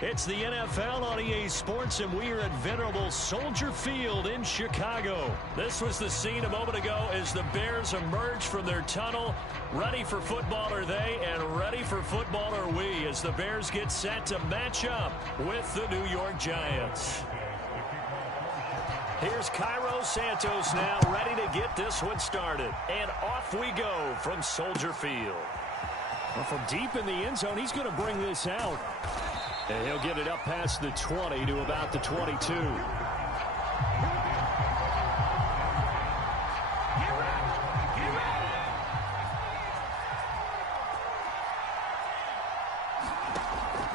It's the NFL on EA Sports, and we are at venerable Soldier Field in Chicago. This was the scene a moment ago as the Bears emerged from their tunnel. Ready for football are they, and ready for football are we, as the Bears get set to match up with the New York Giants. Here's Cairo Santos now, ready to get this one started. And off we go from Soldier Field. Well, from deep in the end zone, he's going to bring this out. And he'll get it up past the 20 to about the 22.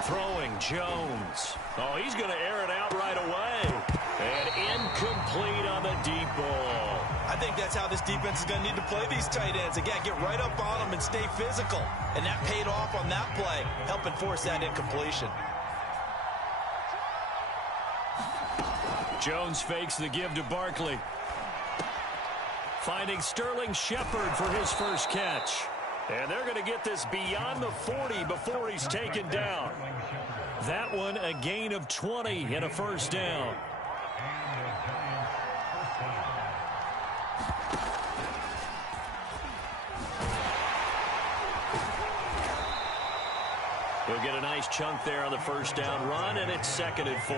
Throwing Jones. Oh, he's going to air it out right away. And incomplete on the deep ball. I think that's how this defense is going to need to play these tight ends. Again, get right up on them and stay physical. And that paid off on that play, helping force that incompletion. Jones fakes the give to Barkley. Finding Sterling Shepard for his first catch. And they're going to get this beyond the 40 before he's taken down. That one a gain of 20 and a first down. He'll get a nice chunk there on the first down run, and it's 2nd and 4.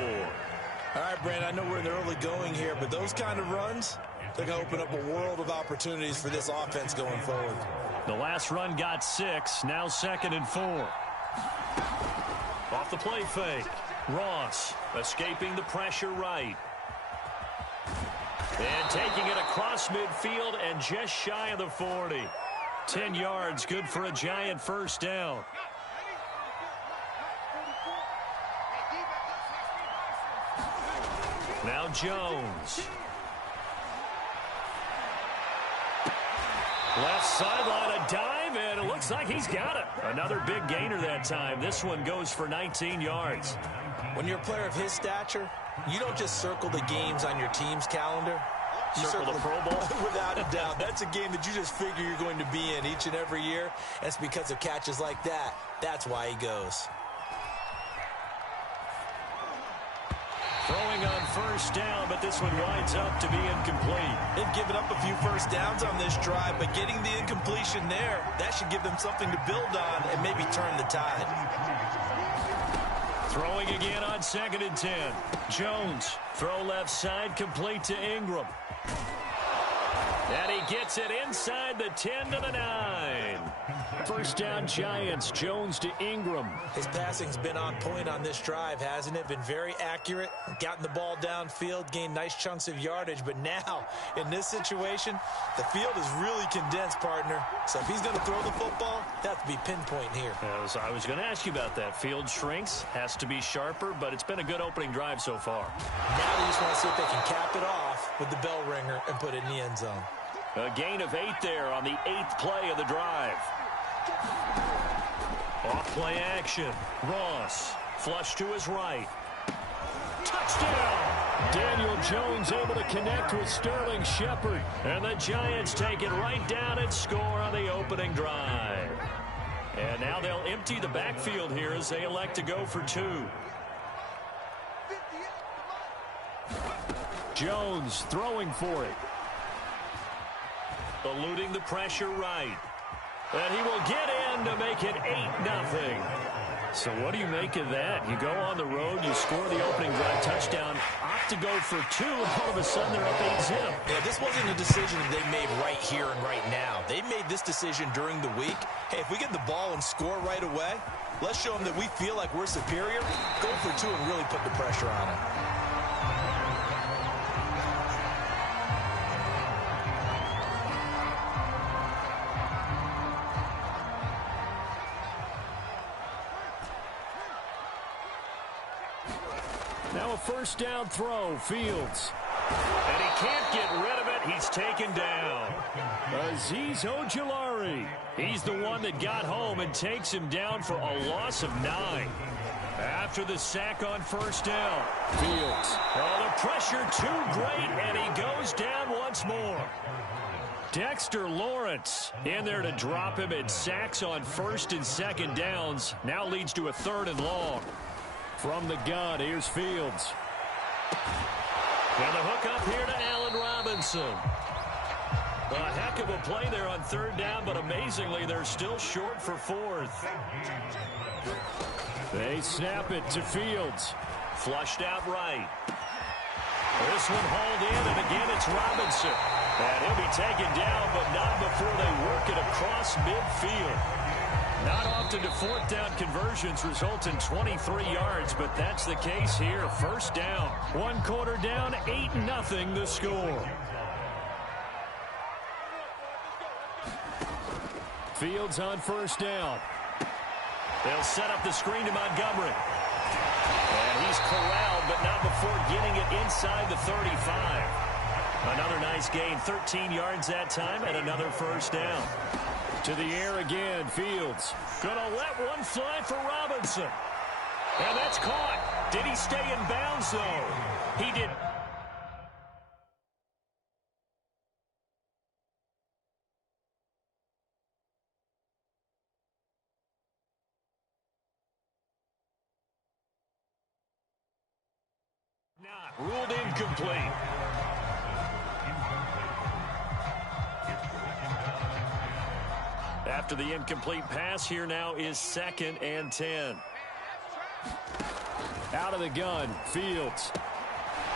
All right, Brandon, I know we're in the early going here, but those kind of runs, they're going to open up a world of opportunities for this offense going forward. The last run got 6, now 2nd and 4. Off the play fake. Ross escaping the pressure right. And taking it across midfield and just shy of the 40. 10 yards, good for a Giant first down. Now Jones. Left sideline, a dive, and it looks like he's got it. Another big gainer that time. This one goes for 19 yards. When you're a player of his stature, you don't just circle the games on your team's calendar. You circle the Pro Bowl? Without a doubt. That's a game that you just figure you're going to be in each and every year. And it's because of catches like that. That's why he goes. Throwing on first down, but this one winds up to be incomplete. They've given up a few first downs on this drive, but getting the incompletion there, that should give them something to build on and maybe turn the tide. Throwing again on 2nd and 10. Jones, throw left side, complete to Ingram. And he gets it inside the 10 to the 9. First down Giants, Jones to Ingram. His passing's been on point on this drive, hasn't it? Been very accurate, gotten the ball downfield, gained nice chunks of yardage. But now, in this situation, the field is really condensed, partner. So if he's going to throw the football, that has to be pinpoint here. I was going to ask you about that. Field shrinks, has to be sharper, but it's been a good opening drive so far. Now they just want to see if they can cap it off with the bell ringer and put it in the end zone. A gain of 8 there on the 8th play of the drive. Off play action. Ross, flush to his right. Touchdown! Daniel Jones able to connect with Sterling Shepard. And the Giants take it right down and score on the opening drive. And now they'll empty the backfield here as they elect to go for 2. Jones throwing for it. Eluding the pressure right. And he will get in to make it 8-0. So what do you make of that? You go on the road, you score the opening drive touchdown, opt to go for 2, and all of a sudden they're up 8-0. Yeah, this wasn't a decision they made right here and right now. They made this decision during the week. Hey, if we get the ball and score right away, let's show them that we feel like we're superior. Go for 2 and really put the pressure on them. Now a first down throw, Fields. And he can't get rid of it. He's taken down. Azeez Ojulari. He's the one that got home and takes him down for a loss of 9. After the sack on first down. Fields. Oh, the pressure too great, and he goes down once more. Dexter Lawrence in there to drop him, and sacks on first and second downs. Now leads to a 3rd and long. From the gun, here's Fields. And the hook up here to Allen Robinson. A heck of a play there on third down, but amazingly, they're still short for fourth. They snap it to Fields. Flushed out right. This one hauled in, and again it's Robinson. And he'll be taken down, but not before they work it across midfield. Not often do fourth down conversions result in 23 yards, but that's the case here. First down. 1 quarter down, 8-0 the score. Fields on first down. They'll set up the screen to Montgomery. And he's corralled, but not before getting it inside the 35. Another nice gain, 13 yards that time, and another first down. To the air again, Fields. Gonna let one fly for Robinson. And that's caught. Did he stay in bounds, though? He did. Not ruled incomplete. After the incomplete pass, here now is 2nd and 10. Out of the gun, Fields.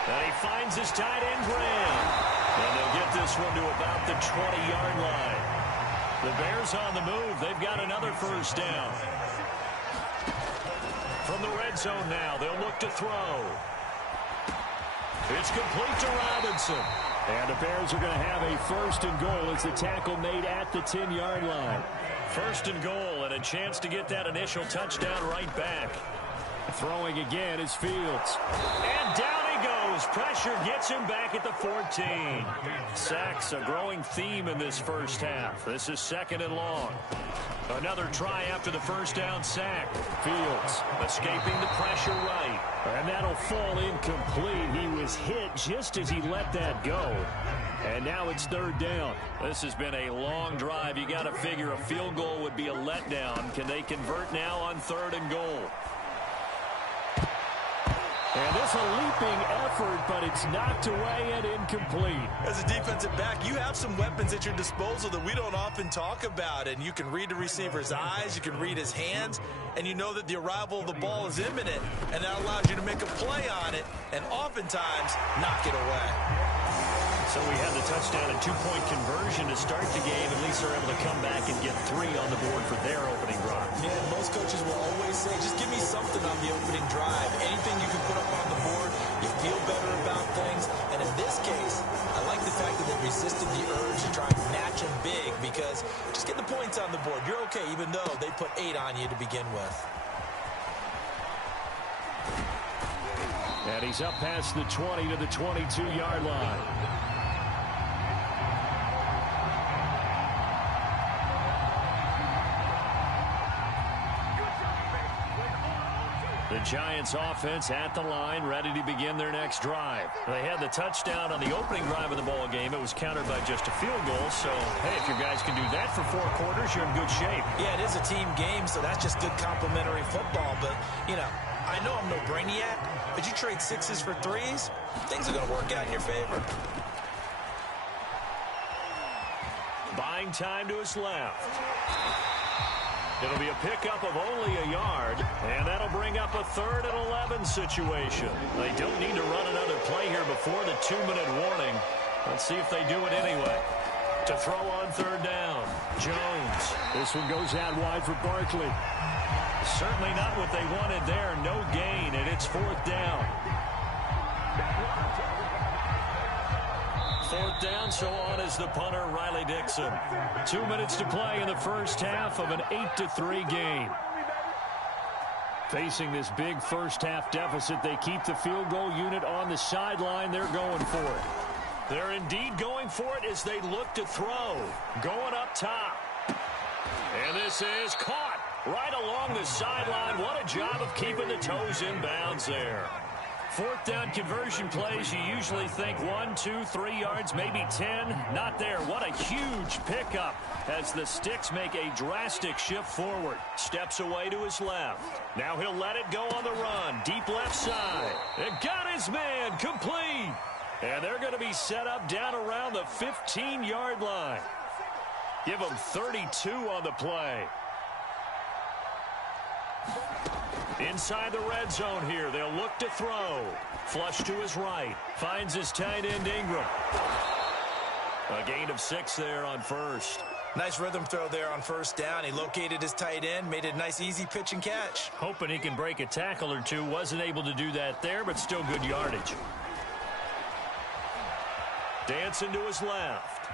And he finds his tight end, Graham. And they'll get this one to about the 20-yard line. The Bears on the move. They've got another first down. From the red zone now, they'll look to throw. It's complete to Robinson. And the Bears are going to have a 1st and goal as the tackle made at the 10-yard line. 1st and goal and a chance to get that initial touchdown right back. Throwing again is Fields. And down he goes. Pressure gets him back at the 14. Sacks a growing theme in this first half. This is 2nd and long. Another try after the first down sack. Fields escaping the pressure right. And that'll fall incomplete. He was hit just as he let that go. And now it's 3rd down. This has been a long drive. You got to figure a field goal would be a letdown. Can they convert now on 3rd and goal? And this a leaping effort, but it's knocked away and incomplete. As a defensive back, you have some weapons at your disposal that we don't often talk about. And you can read the receiver's eyes, you can read his hands, and you know that the arrival of the ball is imminent. And that allows you to make a play on it and oftentimes knock it away. So we had the touchdown and 2-point conversion to start the game. At least they're able to come back and get 3 on the board for their opening drive. Yeah, most coaches will always say, just give me something on the opening drive. Anything you can put up on the board, you feel better about things. And in this case, I like the fact that they resisted the urge to try and match them big because just get the points on the board. You're okay, even though they put 8 on you to begin with. And he's up past the 20 to the 22-yard line. The Giants offense at the line, ready to begin their next drive. They had the touchdown on the opening drive of the ball game. It was countered by just a field goal. So, hey, if your guys can do that for 4 quarters, you're in good shape. Yeah, it is a team game, so that's just good complementary football. But, you know, I know I'm no brainiac, but you trade 6s for 3s, things are going to work out in your favor. Buying time to his left. It'll be a pickup of only a yard, and that'll bring up a 3rd and 11 situation. They don't need to run another play here before the 2-minute warning. Let's see if they do it anyway. To throw on 3rd down, Jones. This one goes out wide for Barkley. Certainly not what they wanted there. No gain, and it's 4th down. 4th down, so on is the punter, Riley Dixon. 2 minutes to play in the first half of an 8-3 game. Facing this big first half deficit, they keep the field goal unit on the sideline. They're going for it. They're indeed going for it as they look to throw. Going up top. And this is caught right along the sideline. What a job of keeping the toes in bounds there. Fourth down conversion plays, you usually think 1, 2, 3 yards, maybe 10. Not there. What a huge pickup as the Sticks make a drastic shift forward. Steps away to his left. Now he'll let it go on the run. Deep left side. And got his man complete. And they're going to be set up down around the 15-yard line. Give him 32 on the play. Inside the red zone here. They'll look to throw. Flush to his right. Finds his tight end Ingram. A gain of 6 there on first. Nice rhythm throw there on first down. He located his tight end, made it a nice easy pitch and catch. Hoping he can break a tackle or two. Wasn't able to do that there, but still good yardage. Dancing to his left.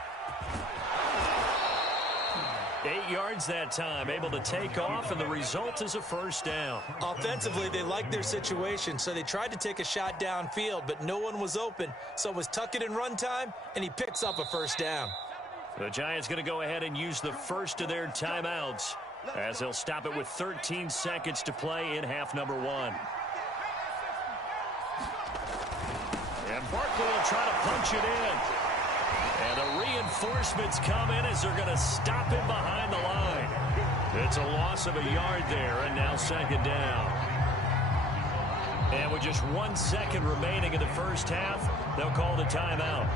8 yards that time, able to take off, and the result is a first down. Offensively, they liked their situation, so they tried to take a shot downfield, but no one was open. So it was tuck it in run time, and he picks up a first down. The Giants going to go ahead and use the first of their timeouts as they'll stop it with 13 seconds to play in half number 1. And Barkley will try to punch it in. And the reinforcements come in as they're going to stop him behind the line. It's a loss of a yard there, and now second down. And with just 1 second remaining in the first half, they'll call the timeout.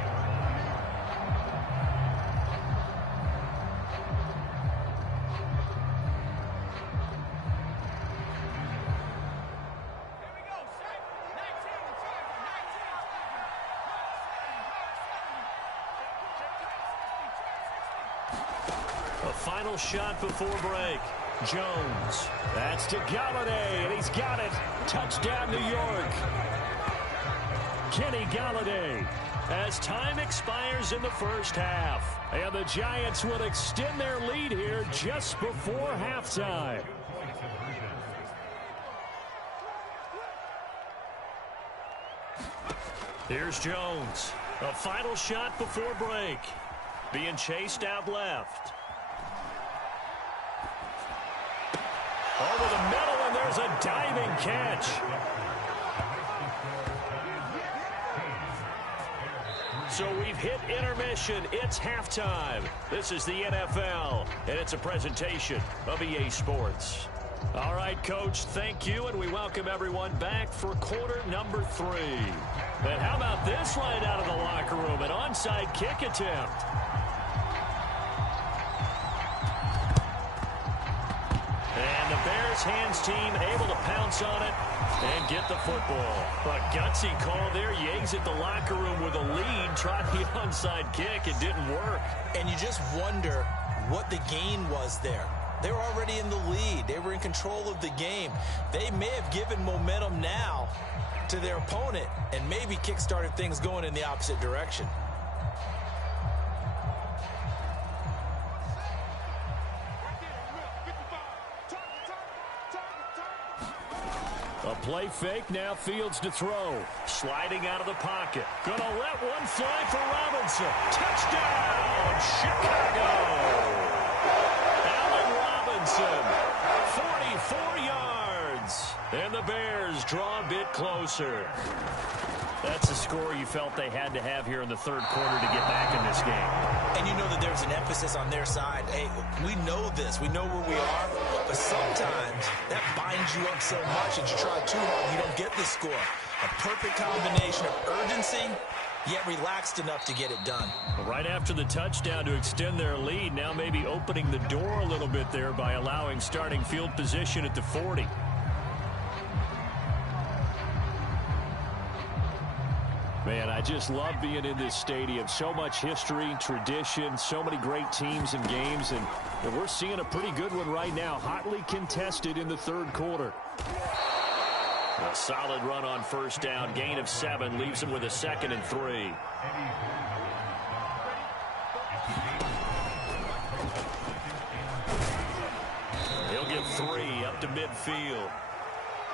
Final shot before break. Jones. That's to Galladay, and he's got it. Touchdown, New York. Kenny Galladay as time expires in the first half. And the Giants will extend their lead here just before halftime. Here's Jones. A final shot before break. Being chased out left. Over the middle, and there's a diving catch. So we've hit intermission. It's halftime. This is the NFL, and it's a presentation of EA Sports. All right, Coach, thank you, and we welcome everyone back for quarter number 3. But how about this right out of the locker room? An onside kick attempt. And the Bears hands team able to pounce on it and get the football. A gutsy call there. Yates at the locker room with a lead. Tried the onside kick. It didn't work. And you just wonder what the gain was there. They were already in the lead. They were in control of the game. They may have given momentum now to their opponent and maybe kick-started things going in the opposite direction. A play fake, now Fields to throw. Sliding out of the pocket. Gonna let one fly for Robinson. Touchdown, Chicago! Allen Robinson, 44 yards. And the Bears draw a bit closer. That's the score you felt they had to have here in the third quarter to get back in this game. And you know that there's an emphasis on their side. Hey, we know this. We know where we are. But sometimes that binds you up so much that you try too hard, you don't get the score. A perfect combination of urgency, yet relaxed enough to get it done. Right after the touchdown to extend their lead, now maybe opening the door a little bit there by allowing starting field position at the 40. Man, I just love being in this stadium. So much history, tradition, so many great teams and games, and we're seeing a pretty good one right now. Hotly contested in the third quarter. A solid run on first down. Gain of 7 leaves him with a 2nd and 3. He'll get 3 up to midfield.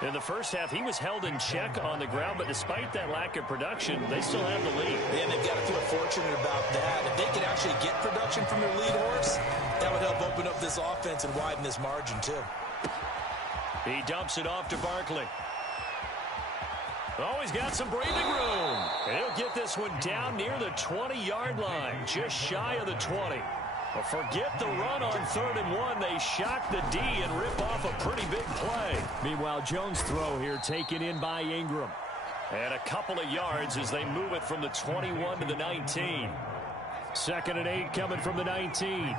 In the first half, he was held in check on the ground, but despite that lack of production, they still have the lead. And they've got to feel fortunate about that. If they could actually get production from their lead horse, that would help open up this offense and widen this margin, too. He dumps it off to Barkley. Oh, he's got some breathing room. And he'll get this one down near the 20-yard line, just shy of the 20. Well, forget the run on 3rd and 1. They shock the D and rip off a pretty big play. Meanwhile, Jones' throw here taken in by Ingram. And a couple of yards as they move it from the 21 to the 19. 2nd and 8 coming from the 19.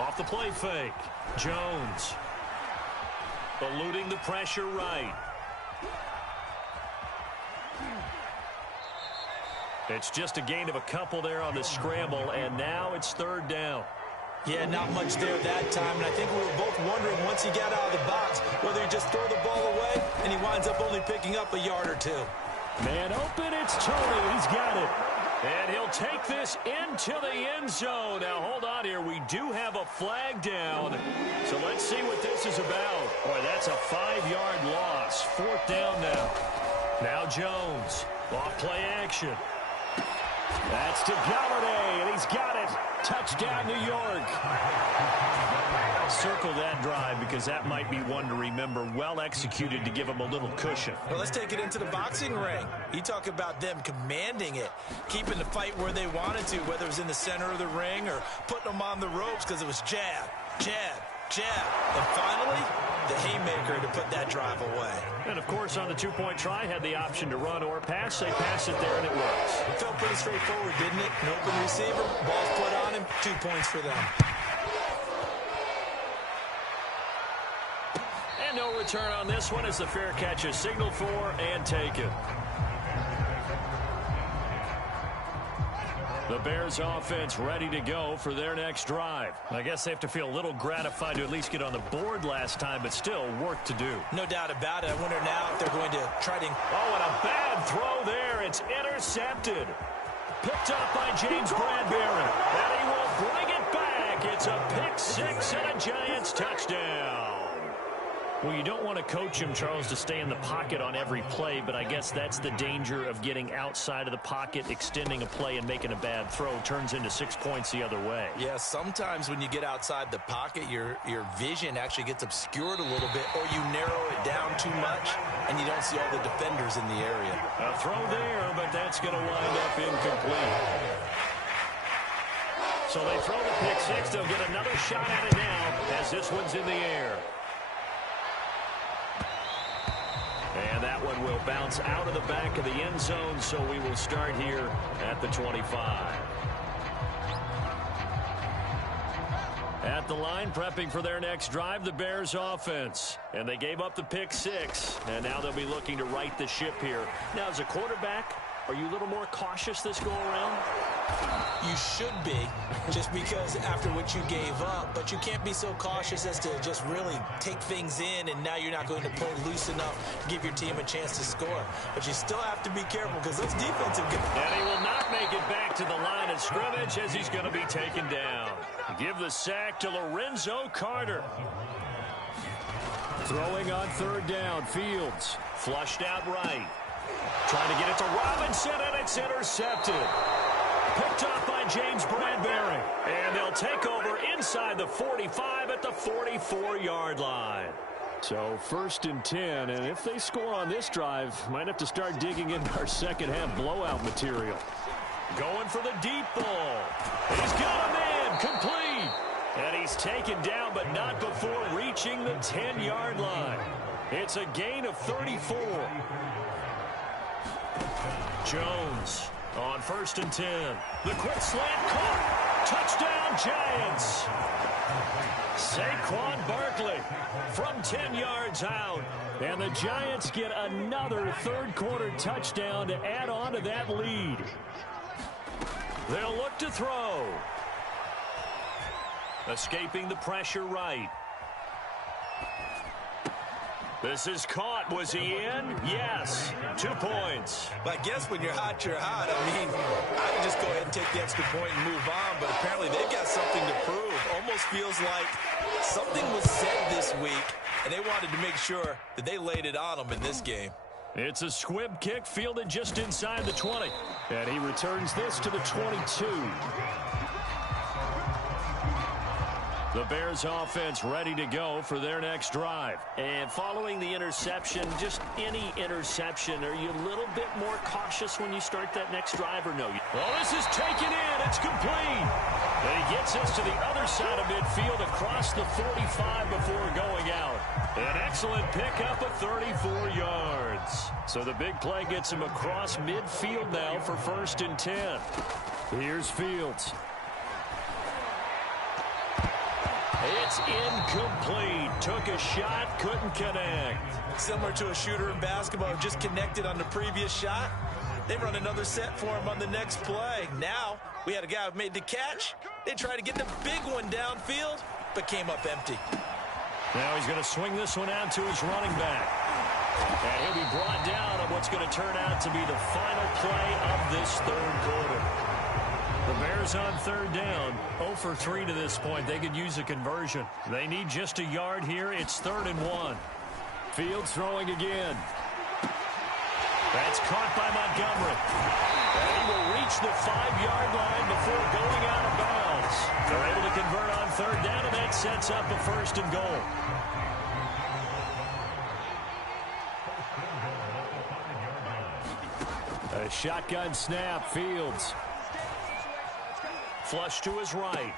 Off the play fake. Jones eluding the pressure right. It's just a gain of a couple there on the scramble, and now it's 3rd down. Yeah, not much there that time, and I think we were both wondering once he got out of the box whether he just throw the ball away, and he winds up only picking up a yard or 2. Man open, it's Tony. He's got it. And he'll take this into the end zone. Now, hold on here. We do have a flag down. So let's see what this is about. Boy, that's a 5-yard loss. 4th down now. Now Jones. Off play action. That's to Galladay, and he's got it. Touchdown, New York. Circle that drive because that might be one to remember. Well executed to give him a little cushion. Well, let's take it into the boxing ring. You talk about them commanding it, keeping the fight where they wanted to, whether it was in the center of the ring or putting them on the ropes because it was jab, jab, jab. And finally, the haymaker to put that drive away. And, of course, on the 2-point try, had the option to run or pass. They pass it there, and it works. It felt pretty straightforward, didn't it? An open receiver, ball's put on him, 2 points for them. And no return on this one as the fair catch is signaled for and taken. The Bears offense ready to go for their next drive. I guess they have to feel a little gratified to at least get on the board last time, but still work to do. No doubt about it. I wonder now if they're going to try to... Oh, and a bad throw there. It's intercepted. Picked up by James Bradbury. And he will bring it back. It's a pick 6 and a Giants touchdown. Well, you don't want to coach him, Charles, to stay in the pocket on every play, but I guess that's the danger of getting outside of the pocket, extending a play, and making a bad throw. Turns into 6 points the other way. Yeah, sometimes when you get outside the pocket, your vision actually gets obscured a little bit, or you narrow it down too much, and you don't see all the defenders in the area. A throw there, but that's going to wind up incomplete. So they throw the pick 6. They'll get another shot at it now as this one's in the air. And that one will bounce out of the back of the end zone, so we will start here at the 25. At the line, prepping for their next drive, the Bears offense. And they gave up the pick 6, and now they'll be looking to right the ship here. Now, as a quarterback, are you a little more cautious this go-around? You should be, just because after what you gave up, but you can't be so cautious as to just really take things in, and now you're not going to play loose enough to give your team a chance to score. But you still have to be careful because those defensive guys... And he will not make it back to the line of scrimmage as he's going to be taken down. Give the sack to Lorenzo Carter. Throwing on 3rd down, Fields. Flushed out right. Trying to get it to Robinson, and it's intercepted. Picked up by James Bradbury. And they'll take over inside the 45 at the 44-yard line. So 1st and 10, and if they score on this drive, might have to start digging into our second-half blowout material. Going for the deep ball. He's got him in, complete. And he's taken down, but not before reaching the 10-yard line. It's a gain of 34. Jones on 1st and 10. The quick slant caught. Touchdown, Giants. Saquon Barkley from 10 yards out. And the Giants get another 3rd quarter touchdown to add on to that lead. They'll look to throw. Escaping the pressure right. This is caught. Was he in? Yes. 2 points. But I guess when you're hot, you're hot. I mean, I would just go ahead and take the extra point and move on, but apparently they've got something to prove. Almost feels like something was said this week, and they wanted to make sure that they laid it on them in this game. It's a squib kick fielded just inside the 20. And he returns this to the 22. The Bears offense ready to go for their next drive. And following the interception, just any interception, are you a little bit more cautious when you start that next drive or no? Well, this is taken in. It's complete. And he gets us to the other side of midfield across the 45 before going out. An excellent pickup of 34 yards. So the big play gets him across midfield now for 1st and 10. Here's Fields. It's incomplete. Took a shot, couldn't connect. Similar to a shooter in basketball who just connected on the previous shot. They run another set for him on the next play. Now, we had a guy who made the catch. They tried to get the big one downfield, but came up empty. Now he's going to swing this one out to his running back. And he'll be brought down on what's going to turn out to be the final play of this third quarter. The Bears on 3rd down, 0 for 3 to this point. They could use a conversion. They need just a yard here. It's 3rd and 1. Fields throwing again. That's caught by Montgomery. And he will reach the 5-yard line before going out of bounds. They're able to convert on 3rd down, and that sets up a 1st and goal. A shotgun snap, Fields. Flush to his right.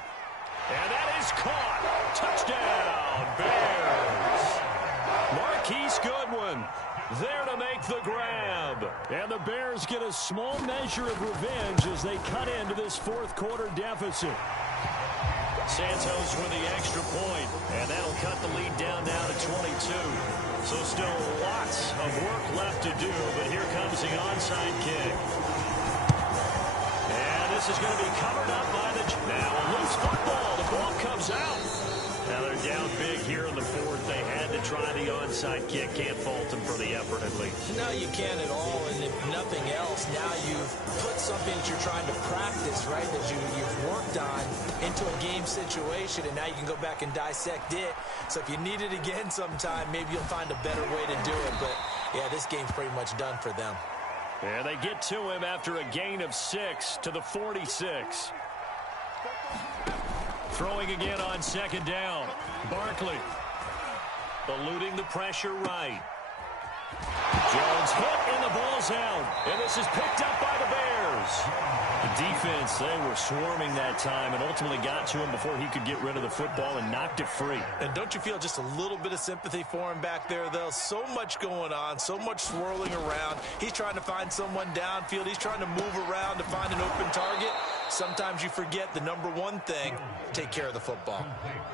And that is caught. Touchdown, Bears. Marquise Goodwin there to make the grab. And the Bears get a small measure of revenge as they cut into this 4th quarter deficit. Santos with the extra point, and that'll cut the lead down now to 22. So still lots of work left to do, but here comes the onside kick. And this is going to be covered up by now a loose football. The ball comes out. Now they're down big here in the 4th. They had to try the onside kick. Can't fault them for the effort at least. No, you can't at all. And if nothing else, now you've put something that you're trying to practice, right, that you've worked on into a game situation, and now you can go back and dissect it. So if you need it again sometime, maybe you'll find a better way to do it. But, yeah, this game's pretty much done for them. And they get to him after a gain of 6 to the 46. Throwing again on 2nd down. Barkley eluding the pressure right. Jones hit and the ball's out. And this is picked up by the Bears. The defense, they were swarming that time and ultimately got to him before he could get rid of the football and knocked it free. And don't you feel just a little bit of sympathy for him back there, though? So much going on, so much swirling around. He's trying to find someone downfield. He's trying to move around to find an open target. Sometimes you forget the number one thing, take care of the football.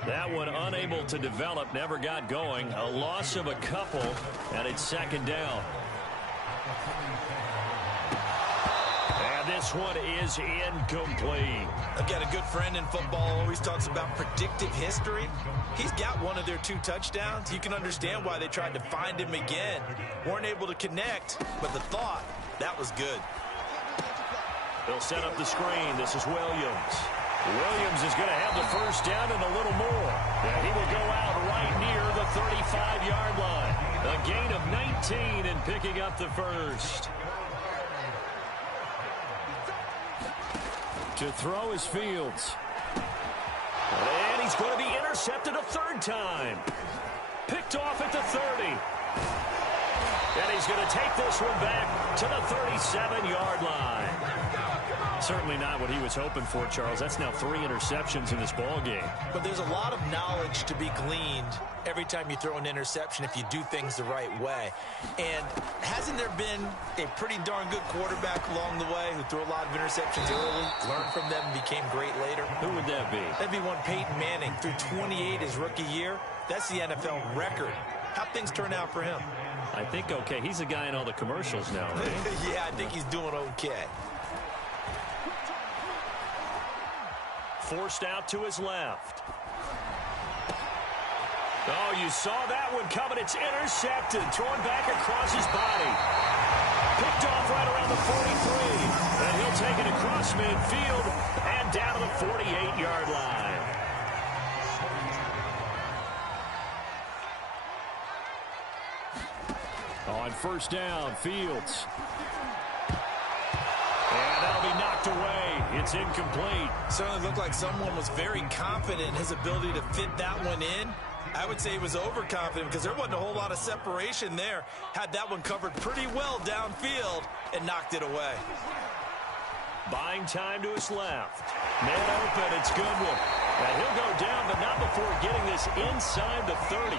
That one unable to develop, never got going. A loss of a couple, and it's 2nd down. And this one is incomplete. I've got a good friend in football, always talks about predictive history. He's got one of their 2 touchdowns. You can understand why they tried to find him again. Weren't able to connect, but the thought, that was good. They'll set up the screen. This is Williams. Williams is going to have the 1st down and a little more. And he will go out right near the 35-yard line. A gain of 19 and picking up the 1st. To throw is Fields. And he's going to be intercepted a 3rd time. Picked off at the 30. And he's going to take this one back to the 37-yard line. Certainly not what he was hoping for, Charles. That's now 3 interceptions in this ball game. But there's a lot of knowledge to be gleaned every time you throw an interception if you do things the right way. And hasn't there been a pretty darn good quarterback along the way who threw a lot of interceptions early, learned from them, and became great later? Who would that be? That'd be one Peyton Manning. Threw 28 his rookie year. That's the NFL record. How'd things turn out for him? I think okay. He's a guy in all the commercials now, right? Yeah, I think he's doing okay. Forced out to his left. Oh, you saw that one coming. It's intercepted. Thrown back across his body. Picked off right around the 43. And he'll take it across midfield and down to the 48-yard line. On 1st down, Fields. And that'll be knocked away It's incomplete. Certainly looked like someone was very confident in his ability to fit that one in. I would say he was overconfident because there wasn't a whole lot of separation there. Had that one covered pretty well downfield and knocked it away. Buying time to his left. Man open, it's Goodwin. And he'll go down, but not before getting this inside the 30.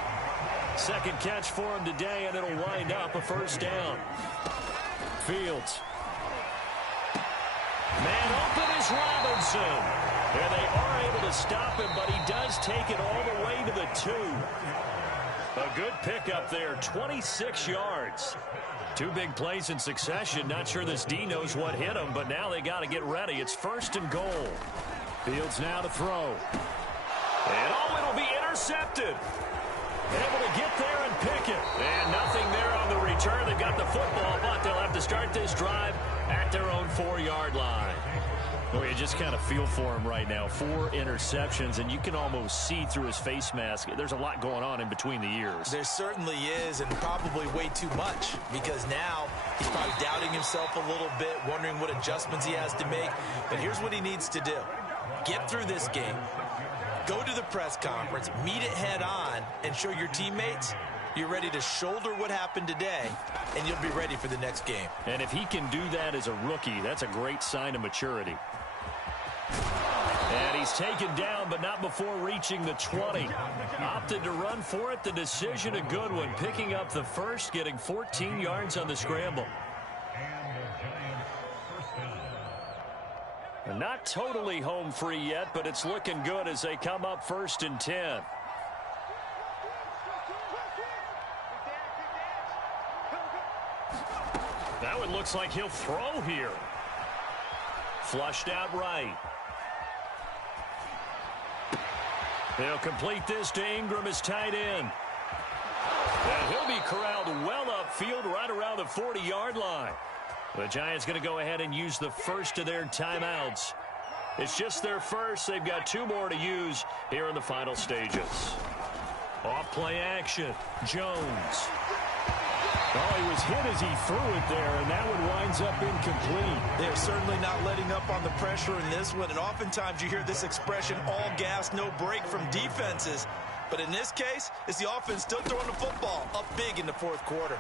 Second catch for him today, and it'll wind up a first down. Fields. Man open is Robinson. And they are able to stop him, but he does take it all the way to the 2. A good pickup there, 26 yards. 2 big plays in succession. Not sure this D knows what hit him, but now they got to get ready. It's 1st and goal. Fields now to throw. And it'll be intercepted. Able to get there and pick it. And nothing there on the return. They got the football, but they'll have to start this drive at their own 4-yard line. Well, you just kind of feel for him right now. 4 interceptions, and you can almost see through his face mask. There's a lot going on in between the ears. There certainly is, and probably way too much, because now he's probably doubting himself a little bit, wondering what adjustments he has to make. But here's what he needs to do. Get through this game. Go to the press conference, meet it head on, and show your teammates you're ready to shoulder what happened today, and you'll be ready for the next game. And if he can do that as a rookie, that's a great sign of maturity. And he's taken down, but not before reaching the 20. Opted to run for it. The decision a good one, picking up the first, getting 14 yards on the scramble. And not totally home free yet, but it's looking good as they come up 1st and 10. That one looks like he'll throw here. Flushed out right. He'll complete this to Ingram as tight end. And he'll be corralled well upfield right around the 40-yard line. The Giants going to go ahead and use the first of their timeouts. It's just their first. They've got 2 more to use here in the final stages. Off play action. Jones. Oh, he was hit as he threw it there, and that one winds up incomplete. They're certainly not letting up on the pressure in this one, and oftentimes you hear this expression, all gas, no break from defenses. But in this case, it's the offense still throwing the football up big in the 4th quarter.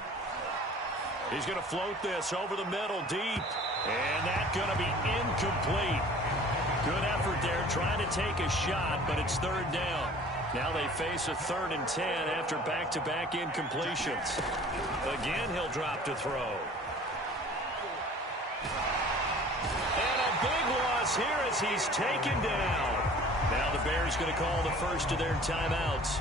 He's going to float this over the middle deep, and that's going to be incomplete. Good effort there trying to take a shot, but it's 3rd down. Now they face a 3rd and 10 after back-to-back incompletions. Again, he'll drop to throw. And a big loss here as he's taken down. Now the Bears going to call the first of their timeouts,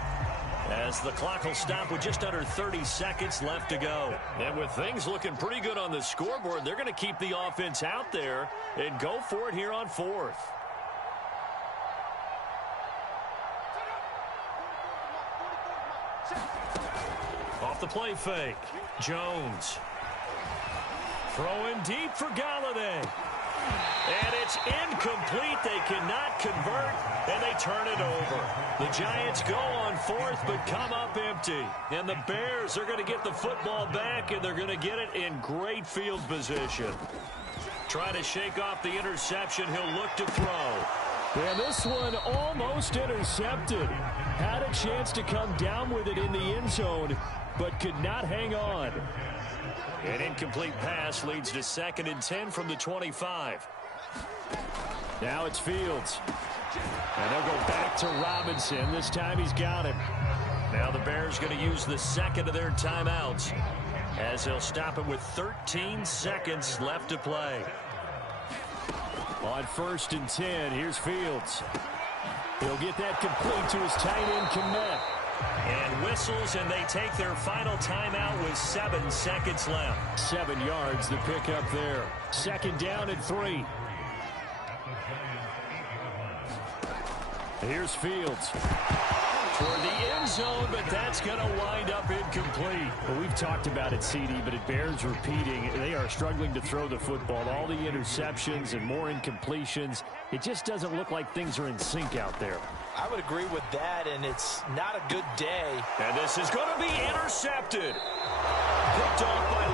as the clock will stop with just under 30 seconds left to go. And with things looking pretty good on the scoreboard, they're going to keep the offense out there and go for it here on 4th. Off the play fake. Jones. Throwing deep for Galladay. And it's incomplete. They cannot convert, and they turn it over. The Giants go on 4th, but come up empty. And the Bears are going to get the football back, and they're going to get it in great field position. Try to shake off the interception. He'll look to throw. And this one almost intercepted. Had a chance to come down with it in the end zone, but could not hang on. An incomplete pass leads to 2nd and 10 from the 25. Now it's Fields. And they'll go back to Robinson. This time he's got him. Now the Bears going to use the 2nd of their timeouts, as they'll stop it with 13 seconds left to play. On 1st and 10, here's Fields. He'll get that complete to his tight end, Kmet. And whistles, and they take their final timeout with 7 seconds left. 7 yards to pick up there. 2nd down and 3. Here's Fields. Toward the end zone, but that's going to wind up incomplete. Well, we've talked about it, CD, but it bears repeating. They are struggling to throw the football. All the interceptions and more incompletions. It just doesn't look like things are in sync out there. I would agree with that, and it's not a good day. And this is going to be intercepted. Picked off by